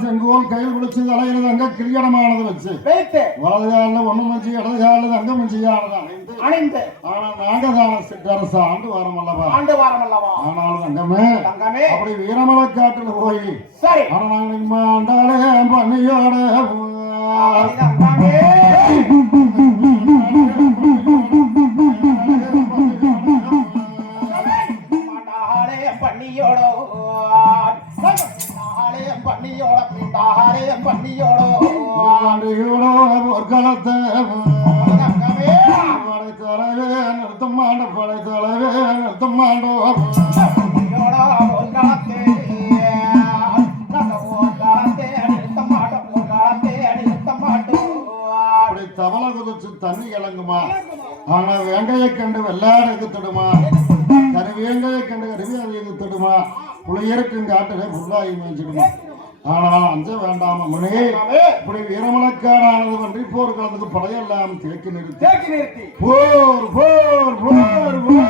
செங்கோல் கையில் குடிச்சு தலையில அங்க கிரியடமானது வச்சு. வலது காலில் ஒண்ணு மஞ்சி இடது காலில் அங்க மஞ்சியானது அணைந்து. அணிந்து. ஆனா நாங்க தான சிற்றரசு ஆண்டு வாரம் அல்லவா? ஆண்டு வாரம் அல்லவா? ஆனாலும் தங்கமே தங்கமே. அப்படி வீரமலை காட்டுல போய் சரி. ஆனா நாங்க பண்ணியோட தவளை குதிச்சு தண்ணி இறங்குமா? ஆனா வேங்கையை கண்டு வெள்ளாடு எகுத்துடுமா கருவேங்கையை கண்டு கருவி அது எகுத்துடுமா புளியருக்கும் காட்டுல புல்லாகி மேய்ச்சிடுமா? ஆனா அஞ்ச வேண்டாம முனே இப்படி வீரமலக்காடானது ஒன்றி போர்க்களத்துக்கு படையெல்லாம் தேக்கி நிறுத்தி. தேக்கி நிறுத்தி. போர் போர் போர் போர்.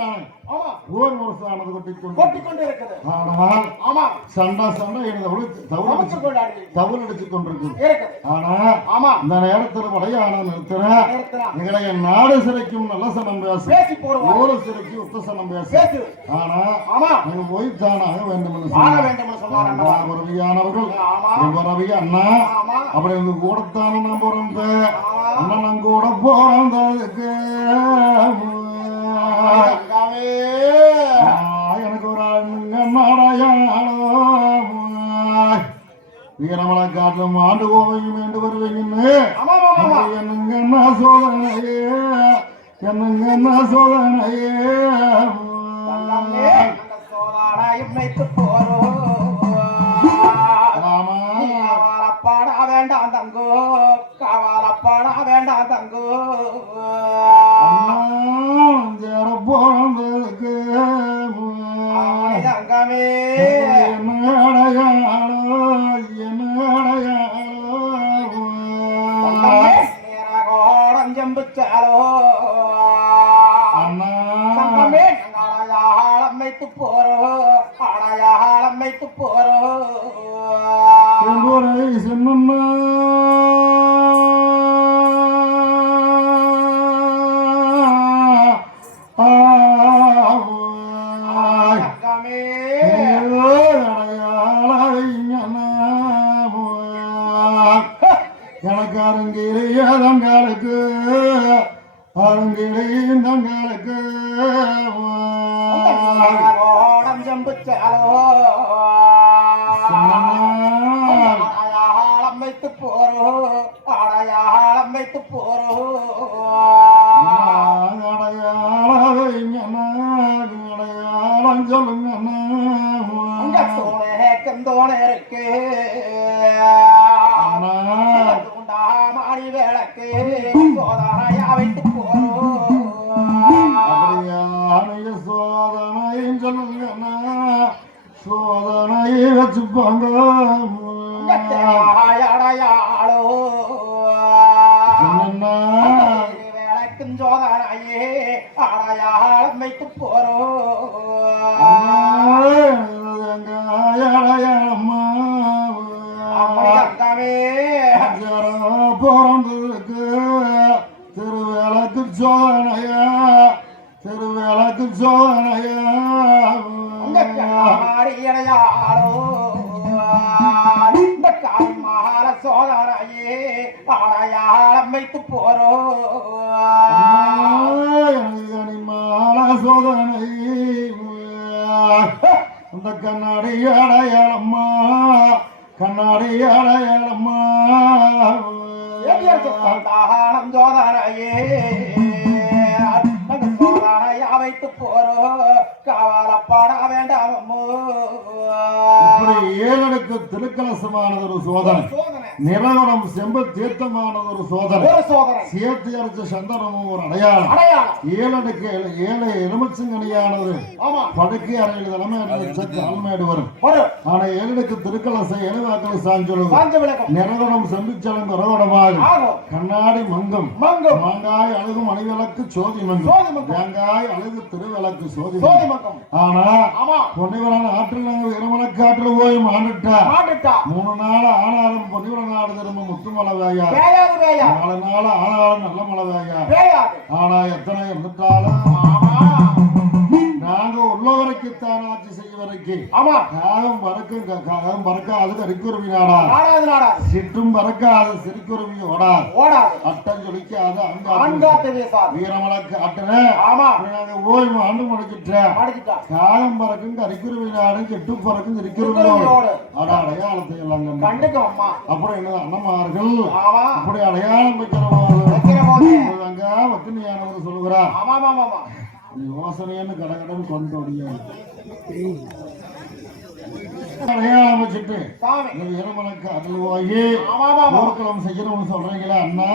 ஆமா. போர் முரசானது கொட்டிக்கொண்டு கொட்டிக் கொண்டு இருக்குது ஆனால் ஆமா. சண்டை சண்டை எனக்கு தவறு தவறு அடிச்சு கொண்டிருக்கு ஆனா ஆமா. இந்த நேரத்தில் படையான நிறுத்தின நிறுத்தலாம். எங்களை நாடு சிறைக்கும் நல்ல சனம் பேசு. ஊரு சிறைக்கு உத்த சனம் பேசு. ஆனா ஆமா. நீங்க போய் தானாக வேண்டும் என்று ஆக சொன்னார். வேண்டும் சொன்னார் அண்ணா. அப்படி உங்க கூடத்தான நான் பிறந்த அண்ணன் கூட பிறந்ததுக்கு தங்கமே எனக்கு ஒரு வீரமலை காட்டிலும் ஆண்டு கோவையும் வேண்டு வருவீங்கன்னு என்னங்க என்ன சோதனையே? என்னங்க என்ன சோதனையே காவாலப்பாடா வேண்டாம் தங்கோ. காவாலப்பாடா வேண்டாம் தங்கோ நேரகோடம் ஜம்புச்சாலோ அண்ணா தங்கமே அடையாளம் வைத்து போறோம் கேட்டு போறோம் அடையாளவிஞனா அடையாளம் சொல்லுங்கண்ணா அங்க இருக்கு அண்ணா விளக்கு வைத்து போறோம் வச்சுப்பாங்க கேட்டு போறோம் அடையாளம்மா பிறந்ததுக்கு திருவேலக்கு சோதனையா திருவேலக்கு சோதனையா இந்த காரி மால சோதனையே அடையாளம் வைத்து போறோம் சோதனை அந்த கண்ணாடி அடையாளம்மா கண்ணாடி அடையாளம்மா தானம் சோதனையே சோதனையா வைத்து போறோம் காவலப்பட வேண்டாம் இப்படி ஏழனுக்கு திருக்கலசமானது ஒரு சோதனை நிலவரம் செம்பு தீர்த்தமானது ஒரு சோதனை. சேர்த்து அரைச்ச சந்தனமும் ஒரு அடையாளம். ஏழடுக்கு ஏழு எலுமிச்சங்கனியானது படுக்கை அறையில் தலைமையில கால்மேடு வரும். ஆனா ஏழடுக்கு திருக்கலசை எழுவாக்களை சாஞ்சொழுது சாஞ்ச விளக்கம். நிறவரம் செம்பிச்சலம் ஆகும். கண்ணாடி மங்கம். மங்கம். மாங்காய் அழகு மணிவிளக்கு சோதி மங்கம். தேங்காய் அழகு திருவிளக்கு சோதி மங்கம். ஆனா ஆமா. பொன்னிவரன் ஆற்றில் நாங்கள் இருமலக்காற்றில் போய் மாண்டுட்டா மூணு நாள் ஆனாலும் பொன்னிவரன் நாடு திரும்ப முத்துமலை வேயா பேயாது பேயா நாலு நாள் ஆனாலும் நல்ல மழை வேயா ஆனா எத்தனை நாங்க வரைக்குத்தான் ஆட்சி செய்ய வரைக்கும் ஆமா. காகம் பறக்கும் காகம் பறக்காது கரிக்குருவி நாடா நாடாது. சிற்றும் பறக்காது சிறுக்குருவி ஓடாது. ஓடாது. அட்டம் சொலிக்காது அங்க ஆண்காத்து வீசாது வீரமலக்கு அட்டன. ஆமா. நாங்க ஓய்வு ஆண்டு மாடிக்கிட்டா காகம் பறக்கும் கரிக்குருவி நாடு செட்டு பறக்கும் திருக்குறளோடு அட அடையாளத்தை எல்லாம் கண்டு. கண்டுக்கும் அம்மா. அப்புறம் என்ன அண்ணமார்கள் ஆமா. அப்படி அடையாளம் வைக்கிறவங்க வைக்கிற போது அங்க வத்தினியானவர் சொல்லுகிறார். ஆமா ஆமா ஆமா நீ யோசனைன்னு கடகடன் கொண்டு ஒடியாது அடையாளம் வச்சுட்டு ஆமா ஆமா போர்க்களம் செய்யணும்னு சொல்றீங்களா அண்ணா.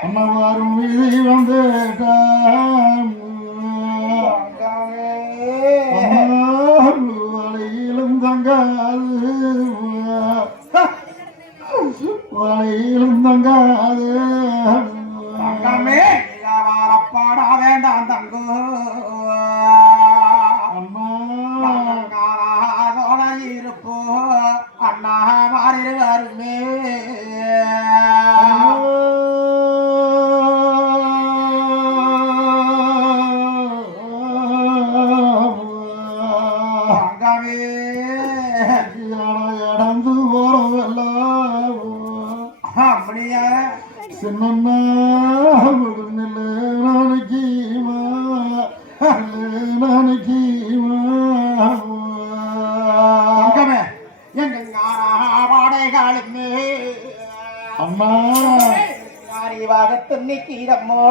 அண்ணா வரும் வீதி வந்து அப்படியா சிம்மம்மா நிக்கீதம்மோ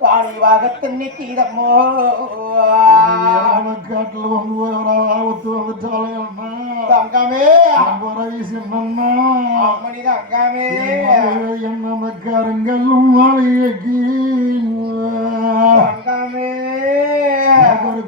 வாரிவாகத்து நிக்கீதம்மோ காட்டில் வந்து ஆபத்து வந்துட்டாலே தங்கமே. சின்னண்ணா அம்மணி தங்கமே. என்ன கருங்கல்லும் மாளிகைக்கு தங்கமே. ஒரு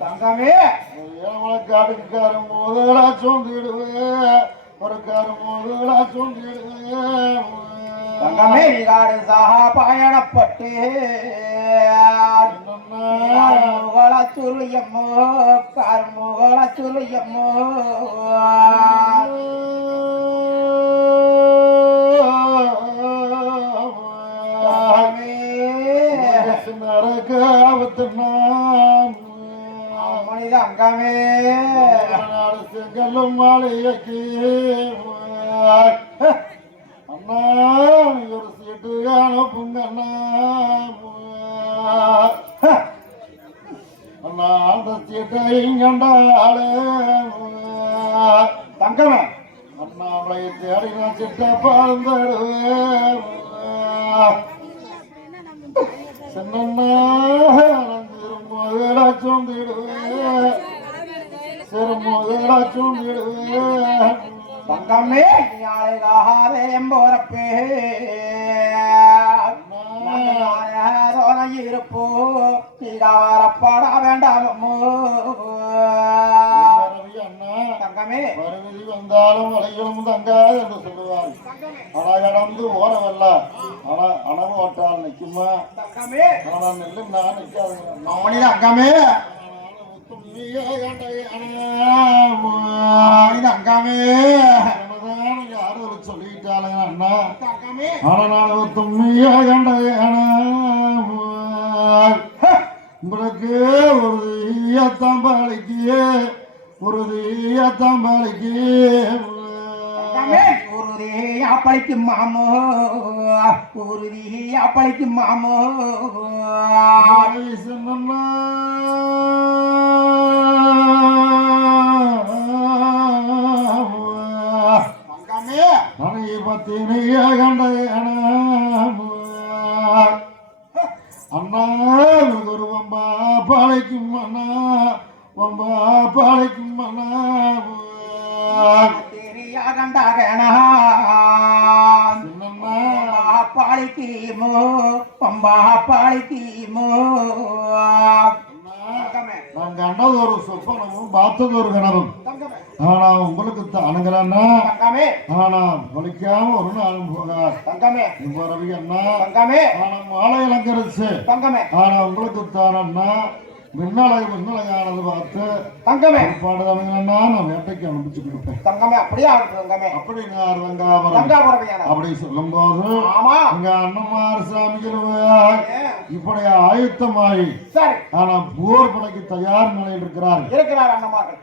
தங்கமே. காட்டுக்காரன் முதலா சொல்லிடுவேன் ஒரு காரம் முதலா சொல்லிடுவேன் தங்கமே நீகாடு சகா பயணப்பட்டு முகள சுருயம்மோ கருமுகள சுருயம்மோ மனித அங்கமே செங்கல்லும் மாளிகைக்கு அண்ணா ஒரு சீட்டு அனுப்புங்க அண்ணா அண்ணா அந்த சீட்டை கண்டாலே தங்கமே அண்ணாமலை தேடி நான் சிட்ட பறந்துடுவேன் சின்னண்ணா திரும்புதலா சொந்திடுவேன் திரும்புதலா சொந்திடுவேன் தங்கமே நாளைகாரே போறப்பே இருப்போ நீங்க வரப்பட வேண்டாமோ தங்கமே. வருவிதி வந்தாலும் வளைகளும் தங்காது என்று சொல்லுவார். ஆனா கடந்து ஓரவல்ல. ஆனா அணவு ஓட்டால் நிக்குமா? தங்கமே. ஆனா நெல்லு நான் நிக்காதுங்க மனித அங்கமே மனித அங்கமே யாரும் சொல்லிட்டாலே அண்ணா? தங்கமே. ஆனா நான் தும்மியா கண்டைய உங்களுக்கு உறுதியத்தான் பழிக்கு உறுதியத்தான் பழிக்கு உருதி அப்பளிக்கு ஊருரே யாப்பளைக்கும் மாமோ. ஊருதி யாப்பளைக்கும் மாமோ. சுங்கம்மா அண்ணா ஒரு வம்பா பாளைக்கும் அண்ணா. வம்பா பாளைக்கும் அண்ணா. பாளிக்கீமோ பம்பா தங்கமே. நான் கண்டது ஒரு சொப்பனமும் பார்த்தது ஒரு கனவும். ஆனா உங்களுக்கு அணுகிறன்னா தங்கமே. ஆனா பலிக்காம ஒரு நாளும் போகார் தங்கமே. அண்ணா. தங்கமே. ஆனா மாலை தங்கமே. ஆனா உங்களுக்கு தானண்ணா? மின்னலை மின்னலையானது பார்த்து தங்கமே. பாடுதானுங்கன்னா நான் வேட்டைக்கு அனுப்பிச்சு கொடுப்பேன் தங்கமே அப்படியே ஆகட்டும் தங்கமே. அப்படி நான் ரங்காபுரம் பறவையான அப்படி சொல்லும்போது ஆமா. இங்க அண்ணமார் சாமிகள்? இப்படி ஆயத்தமாயி சரி. ஆனா போர் படைக்கு தயார் நிலையில் இருக்கிறார். இருக்கிறார் அண்ணமார்கள்.